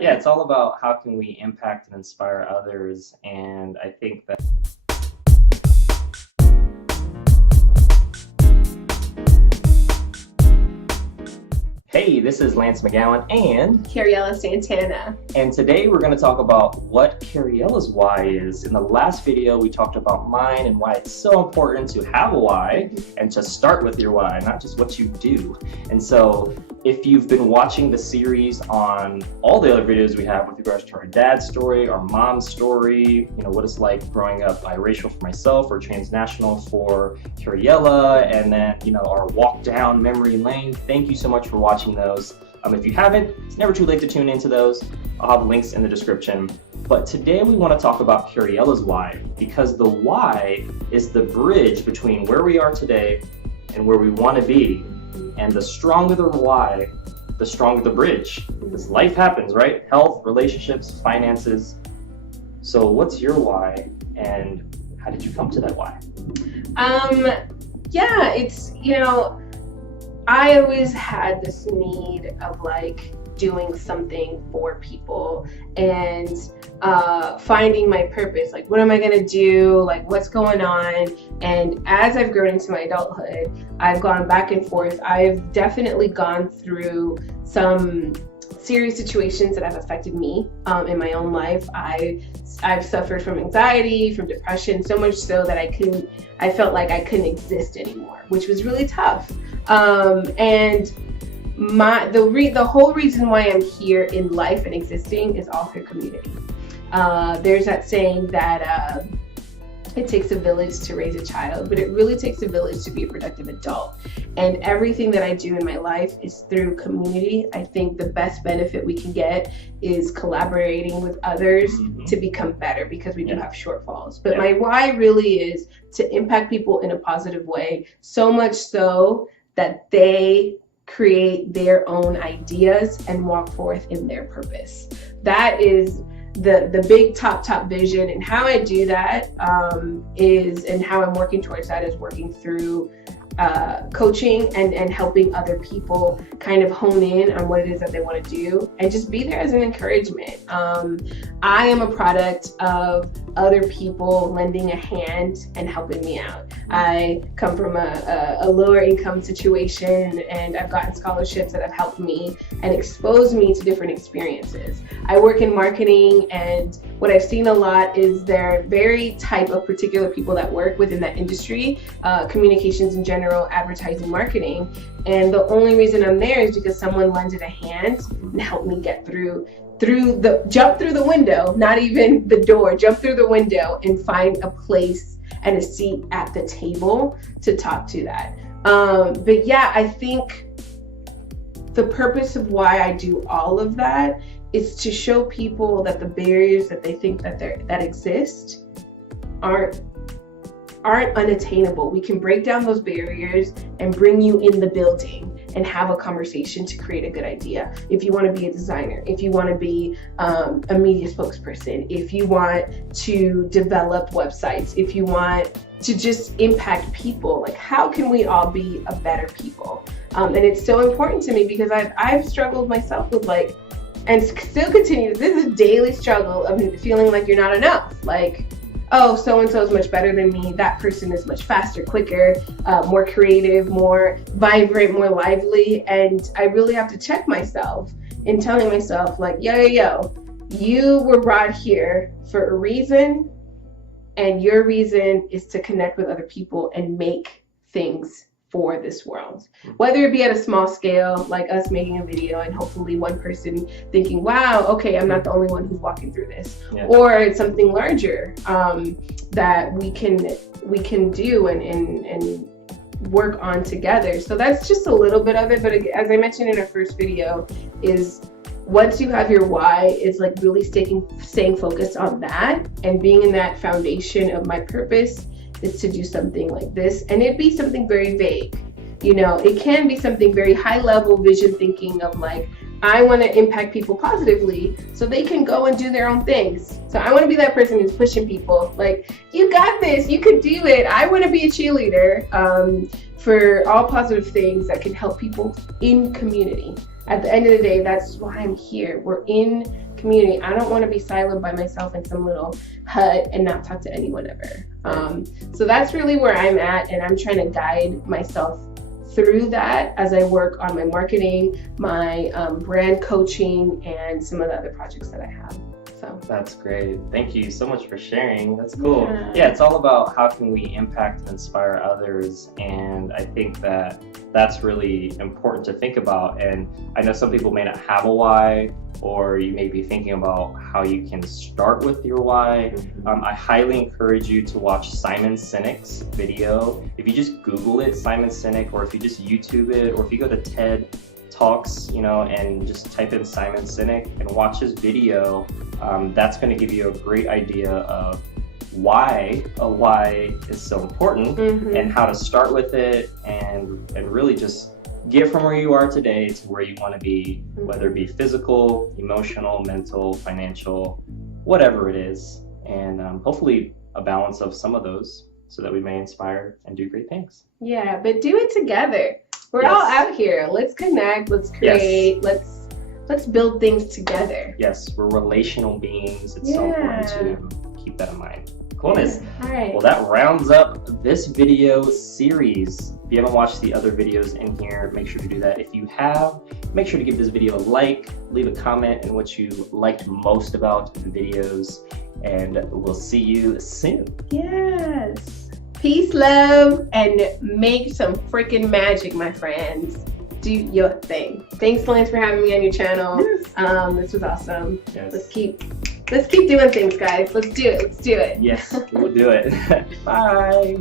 Yeah, it's all about how can we impact and inspire others, and I think that hey, this is Lance McGowan and Cariela Santana. And today we're going to talk about what Cariela's why is. In the last video, we talked about mine and why it's so important to have a why and to start with your why, not just what you do. And so if you've been watching the series on all the other videos we have with regards to our dad's story, our mom's story, what it's like growing up biracial for myself or transnational for Cariela, and then, our walk down memory lane, thank you so much for watching those. If you haven't, it's never too late to tune into those. I'll have links in the description. But today we want to talk about Cariela's why, because the why is the bridge between where we are today and where we want to be. And the stronger the why, the stronger the bridge. Because life happens, right? Health, relationships, finances. So what's your why, and how did you come to that why? Yeah, it's, I always had this need of doing something for people and finding my purpose. Like, what am I gonna do? Like, what's going on? And as I've grown into my adulthood, I've gone back and forth. I've definitely gone through some serious situations that have affected me in my own life. I've suffered from anxiety, from depression, so much so that I felt like I couldn't exist anymore, which was really tough. And the whole reason why I'm here in life and existing is all through community. There's that saying that it takes a village to raise a child, but it really takes a village to be a productive adult. And everything that I do in my life is through community. I think the best benefit we can get is collaborating with others to become better, because we do have shortfalls. But my why really is to impact people in a positive way, so much so that they create their own ideas and walk forth in their purpose. That is the big top vision, and how I do that and how I'm working towards that is working through coaching and helping other people kind of hone in on what it is that they want to do and just be there as an encouragement. I am a product of other people lending a hand and helping me out. I come from a lower income situation, and I've gotten scholarships that have helped me and exposed me to different experiences. I work in marketing, and what I've seen a lot is there are very type of particular people that work within that industry, communications in general, advertising, marketing. And the only reason I'm there is because someone lended a hand and helped me get jump through the window, not even the door, jump through the window and find a place and a seat at the table to talk to that. But yeah, I think the purpose of why I do all of that is to show people that the barriers that they think that exist aren't unattainable. We can break down those barriers and bring you in the building and have a conversation to create a good idea. If you want to be a designer, if you want to be a media spokesperson, if you want to develop websites, if you want to just impact people, how can we all be a better people? And it's so important to me because I've struggled myself with and still continue. This is a daily struggle of feeling like you're not enough. Oh, so-and-so is much better than me. That person is much faster, quicker, more creative, more vibrant, more lively. And I really have to check myself in telling myself yo, you were brought here for a reason, and your reason is to connect with other people and make things for this world. Whether it be at a small scale, like us making a video and hopefully one person thinking, wow, okay, I'm not the only one who's walking through this. Or it's something larger that we can do and work on together. So that's just a little bit of it. But as I mentioned in our first video, is once you have your why, is really staying focused on that and being in that foundation of my purpose is to do something like this, and it be something very vague. It can be something very high level vision thinking of I want to impact people positively so they can go and do their own things. So I want to be that person who's pushing people you got this, you could do it. I want to be a cheerleader for all positive things that can help people in community. At the end of the day, that's why I'm here. We're in community. I don't want to be siloed by myself in some little hut and not talk to anyone ever. So that's really where I'm at, and I'm trying to guide myself through that as I work on my marketing, my brand coaching, and some of the other projects that I have. So that's great. Thank you so much for sharing. That's cool. Yeah, it's all about how can we impact and inspire others, and I think that that's really important to think about. And I know some people may not have a why, or you may be thinking about how you can start with your why. I highly encourage you to watch Simon Sinek's video. If you just Google it, Simon Sinek, or if you just YouTube it, or if you go to TED Talks, you know, and just type in Simon Sinek and watch his video, that's going to give you a great idea of why a why is so important, and how to start with it, and really just get from where you are today to where you want to be, whether it be physical, emotional, mental, financial, whatever it is, and hopefully a balance of some of those so that we may inspire and do great things. Yeah, but do it together. We're all out here. Let's connect, let's create, let's build things together. Yes, we're relational beings. It's so important to keep that in mind. Coolness. All right. Well, that rounds up this video series. If you haven't watched the other videos in here, make sure to do that. If you have, make sure to give this video a like, leave a comment in what you liked most about the videos, and we'll see you soon. Yes. Peace, love, and make some freaking magic, my friends. Do your thing. Thanks, Lance, for having me on your channel. Yes. This was awesome. Yes. Let's keep doing things, guys. Let's do it. Yes, we'll do it. Bye.